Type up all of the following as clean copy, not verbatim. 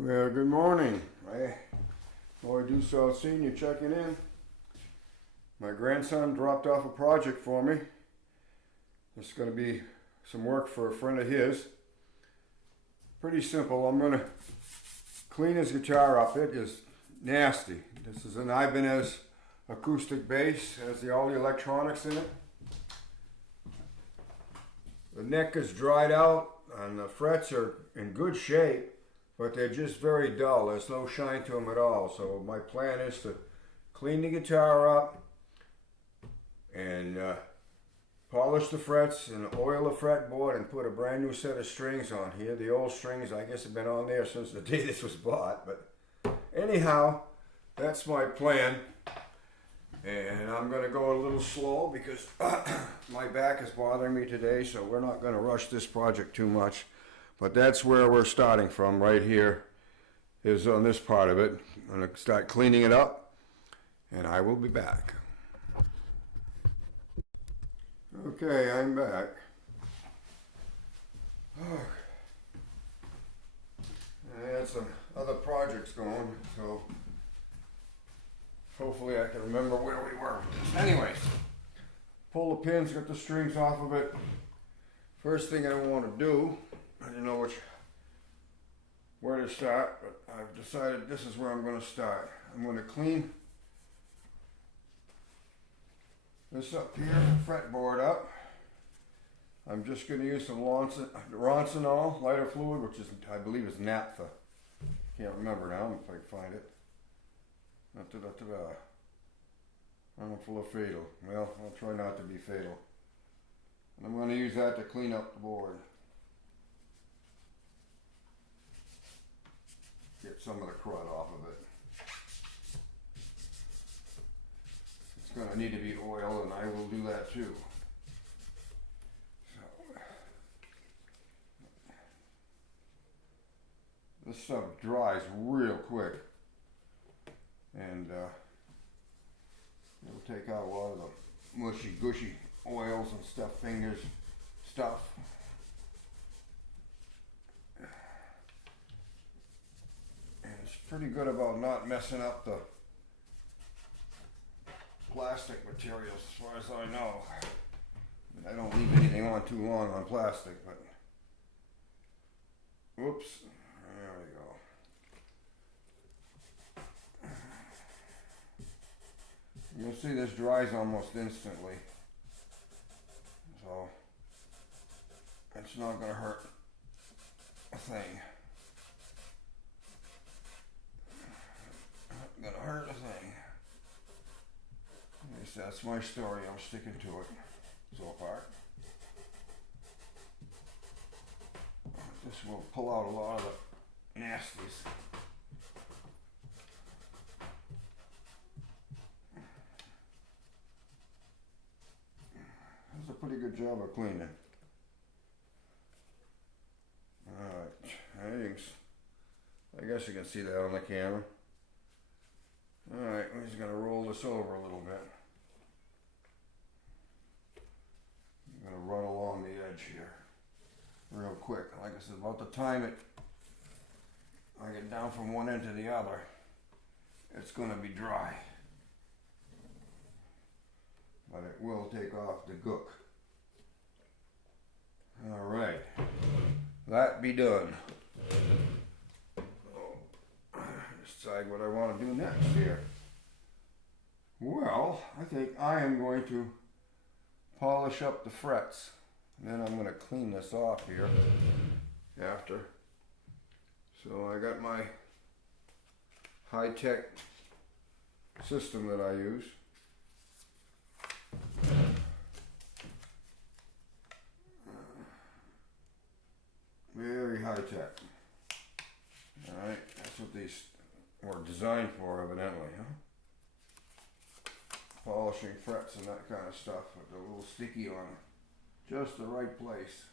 Well, good morning. I do so seeing you checking in. My grandson dropped off a project for me. It's going to be some work for a friend of his. Pretty simple. I'm going to clean his guitar up. It is nasty. This is an Ibanez acoustic bass. It has all the electronics in it. The neck is dried out and the frets are in good shape, but they're just very dull. There's no shine to them at all. So my plan is to clean the guitar up and polish the frets and oil the fretboard and put a brand new set of strings on here. The old strings, I guess, have been on there since the day this was bought. But anyhow, that's my plan. And I'm going to go a little slow because my back is bothering me today, so we're not going to rush this project too much. But that's where we're starting from right here, is on this part of it. I'm going to start cleaning it up, and I will be back. Okay, I'm back. I had some other projects going, so hopefully I can remember where we were with this. Anyways, pull the pins, get the strings off of it. First thing I want to do, I didn't know where to start, but I've decided this is where I'm going to start. I'm going to clean this up here, fretboard up. I'm just going to use some Roncinol lighter fluid, which is, I believe, is naphtha. Can't remember now if I can find it. I'm full of fatal. Well, I'll try not to be fatal. And I'm going to use that to clean up the board. Get some of the crud off of it. It's going to need to be oiled, and I will do that too. So, this stuff dries real quick, and it'll take out a lot of the mushy gushy oils and stuff, stuff. And it's pretty good about not messing up the plastic materials as far as I know. I don't leave anything on too long on plastic, but whoops, there we go. You'll see this dries almost instantly, so it's not going to hurt a thing. Not going to hurt a thing. At least that's my story. I'm sticking to it so far. This will pull out a lot of the nasties. That's a pretty good job of cleaning. Alright, I guess you can see that on the camera. Alright, we're just going to roll this over a little bit. I'm going to run along the edge here real quick. Like I said, about the time I get down from one end to the other, it's going to be dry. But it will take off the gook. Alright, that be done. Decide what I want to do next here. Well, I think I am going to polish up the frets. And then I'm going to clean this off here after. So I got my high-tech system that I use. Very high-tech. Alright, that's what these were designed for, evidently, huh? Polishing frets and that kind of stuff with a little sticky on just the right place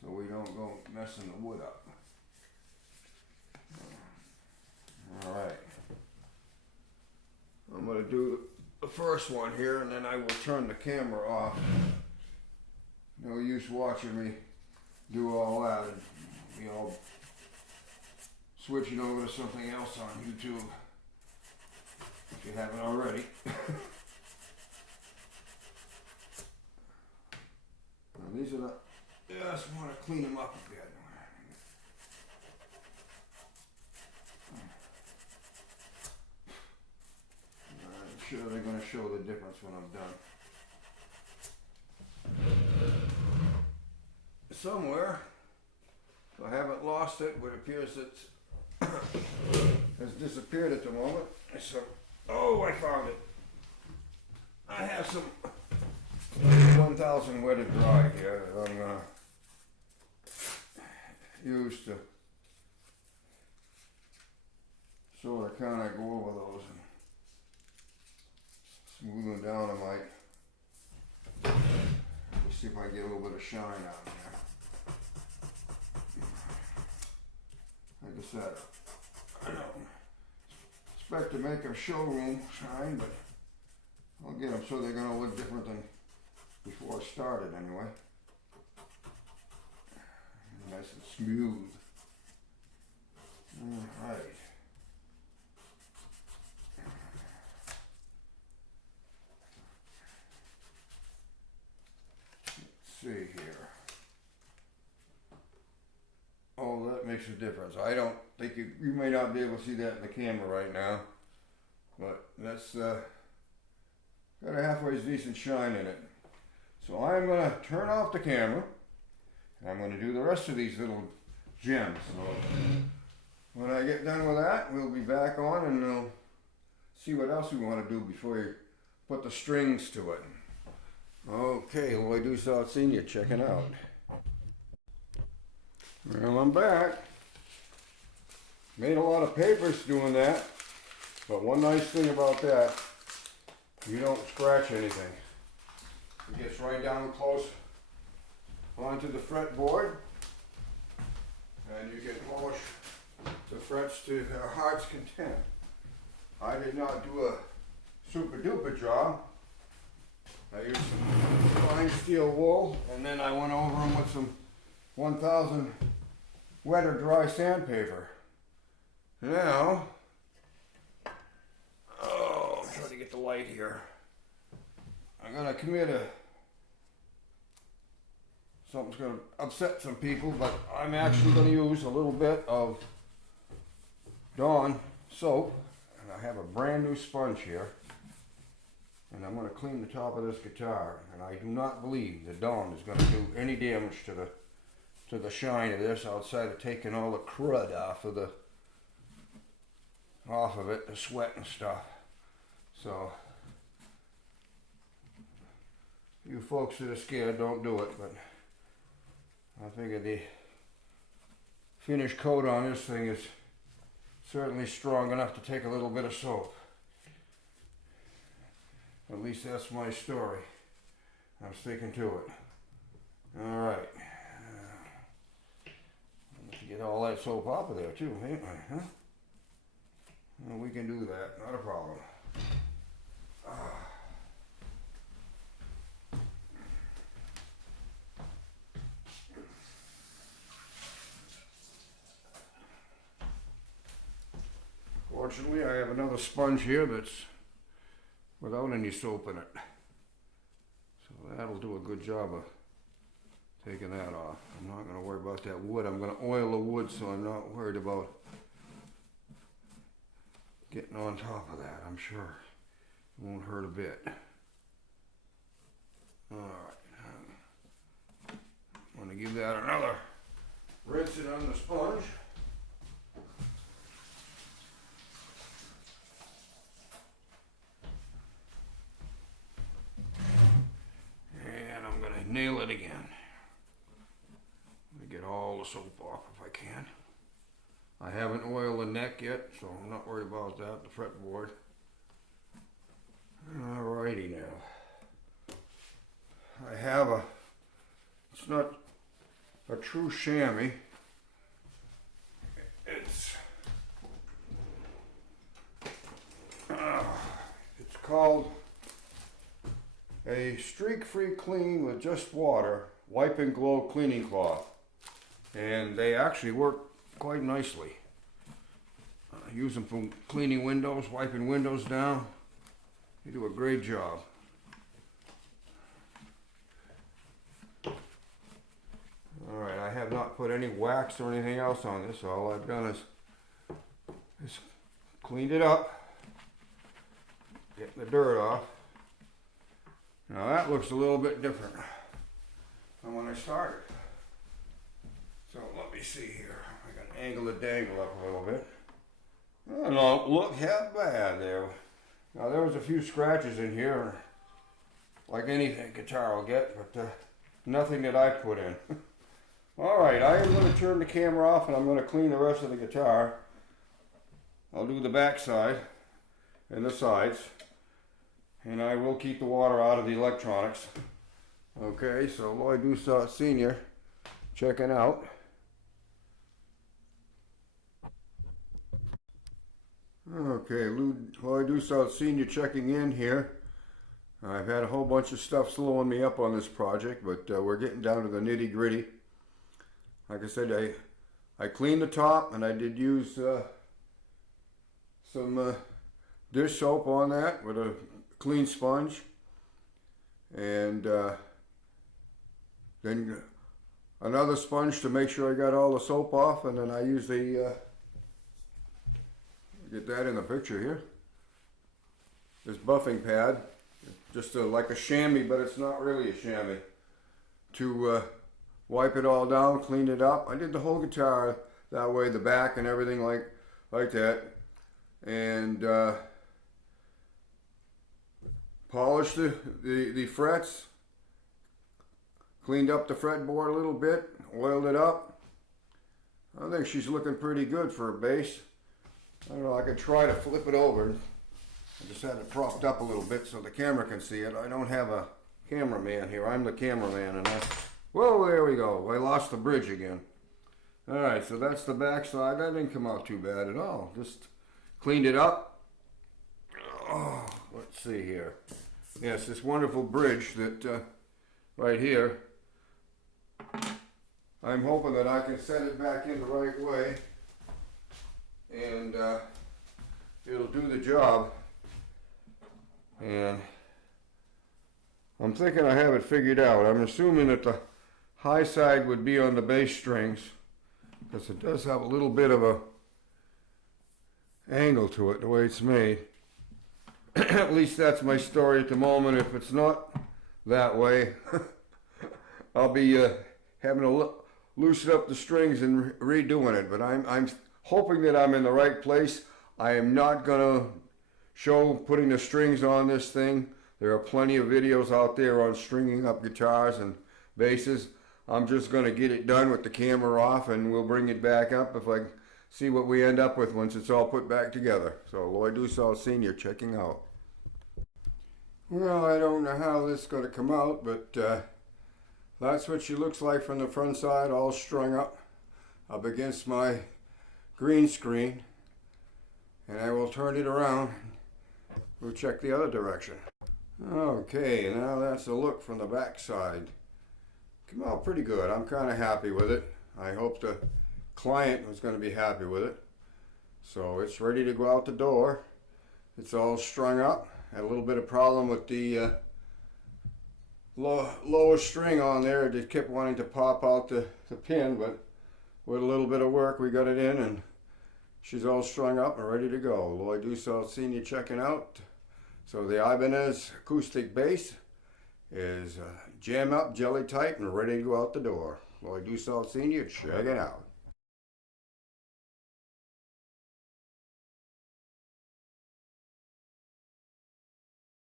so we don't go messing the wood up. Alright. I'm going to do the first one here and then I will turn the camera off. No use watching me do all that and be all switching over to something else on YouTube, if you haven't already. Now these are the, just want to clean them up a bit. I'm sure they're going to show the difference when I'm done. Somewhere, if I haven't lost it, what appears it has disappeared at the moment. So, oh, I found it. I have some 1000 wetted dry here that I'm going to use to sort of kind of go over those and smooth them down. I might see if I can get a little bit of shine out of here. Like I said, I don't expect to make a showroom shine, but I'll get them so they're going to look different than before I started anyway. Nice and smooth. Alright. Let's see here. Oh, that makes a difference. I don't think you may not be able to see that in the camera right now, but that's got a halfway decent shine in it. So I'm going to turn off the camera, and I'm going to do the rest of these little gems. So when I get done with that, we'll be back on and we'll see what else we want to do before you put the strings to it. Okay, well, I do start seeing you checking out. Well, I'm back. Made a lot of papers doing that, but one nice thing about that, you don't scratch anything. It gets right down close onto the fretboard, and you can polish the frets to their heart's content. I did not do a super duper job. I used some fine steel wool, and then I went over them with some 1000 wet or dry sandpaper. Now, oh, I'm trying to get the light here. I'm gonna commit something's gonna upset some people, but I'm actually gonna use a little bit of Dawn soap, and I have a brand new sponge here, and I'm gonna clean the top of this guitar, and I do not believe that Dawn is gonna do any damage to the shine of this outside of taking all the crud off of it, the sweat and stuff. So you folks that are scared, don't do it, but I figure the finish coat on this thing is certainly strong enough to take a little bit of soap. At least that's my story. I'm sticking to it. All right. Let's get all that soap off of there too, ain't I? Huh? Well, we can do that. Not a problem. Fortunately, I have another sponge here that's without any soap in it. So that'll do a good job of taking that off. I'm not going to worry about that wood. I'm going to oil the wood, so I'm not worried about getting on top of that. I'm sure it won't hurt a bit. Alright. I'm going to give that another rinse it on the sponge. And I'm going to nail it again. Get all the soap off if I can. I haven't oiled the neck yet, so I'm not worried about that, the fretboard. Alrighty now. I have it's not a true chamois. It's called a streak-free clean with just water, wipe and glow cleaning cloth. And they actually work quite nicely. I use them for cleaning windows, wiping windows down. They do a great job. Alright, I have not put any wax or anything else on this. All I've done is cleaned it up, getting the dirt off. Now that looks a little bit different than when I started. So let me see here. I can angle the dangle up a little bit. Oh, don't look half bad there. Now there was a few scratches in here, like any guitar will get, but nothing that I put in. Alright, I am going to turn the camera off and I'm going to clean the rest of the guitar. I'll do the back side and the sides. And I will keep the water out of the electronics. Okay, so Lloyd Dussault Sr. checking out. Okay, Lloyd Dussault Sr. checking in here. I've had a whole bunch of stuff slowing me up on this project, but we're getting down to the nitty gritty. Like I said, I cleaned the top and I did use some dish soap on that with a clean sponge, and then another sponge to make sure I got all the soap off, and then I use the get that in the picture here, this buffing pad, just like a chamois, but it's not really a chamois, to wipe it all down, clean it up. I did the whole guitar that way, the back and everything like that, and polished the frets, cleaned up the fretboard a little bit, oiled it up. I think she's looking pretty good for a bass. I don't know, I could try to flip it over. I just had it propped up a little bit so the camera can see it. I don't have a cameraman here. I'm the cameraman, and whoa, there we go. I lost the bridge again. Alright, so that's the back side. That didn't come out too bad at all. Just cleaned it up. Oh, let's see here. Yes, this wonderful bridge that right here. I'm hoping that I can set it back in the right way, and it'll do the job. And I'm thinking I have it figured out. I'm assuming that the high side would be on the bass strings, because it does have a little bit of a angle to it the way it's made. At least that's my story at the moment. If it's not that way, I'll be having to loosen up the strings and redoing it. But I'm hoping that I'm in the right place. I am not gonna show putting the strings on this thing. There are plenty of videos out there on stringing up guitars and basses. I'm just gonna get it done with the camera off, and we'll bring it back up if I see what we end up with once it's all put back together. So Lloyd Dussault Sr. checking out. Well, I don't know how this is going to come out, but that's what she looks like from the front side, all strung up against my green screen. And I will turn it around. We'll check the other direction. Okay, now that's the look from the back side. Come out pretty good. I'm kind of happy with it. I hope the client was going to be happy with it. So it's ready to go out the door. It's all strung up. Had a little bit of problem with the lower string on there. It just kept wanting to pop out the pin, but with a little bit of work we got it in, and she's all strung up and ready to go. Lloyd Dussault Sr. checking out. So the Ibanez acoustic bass is jam up, jelly tight, and ready to go out the door. Lloyd Dussault Sr. checking out.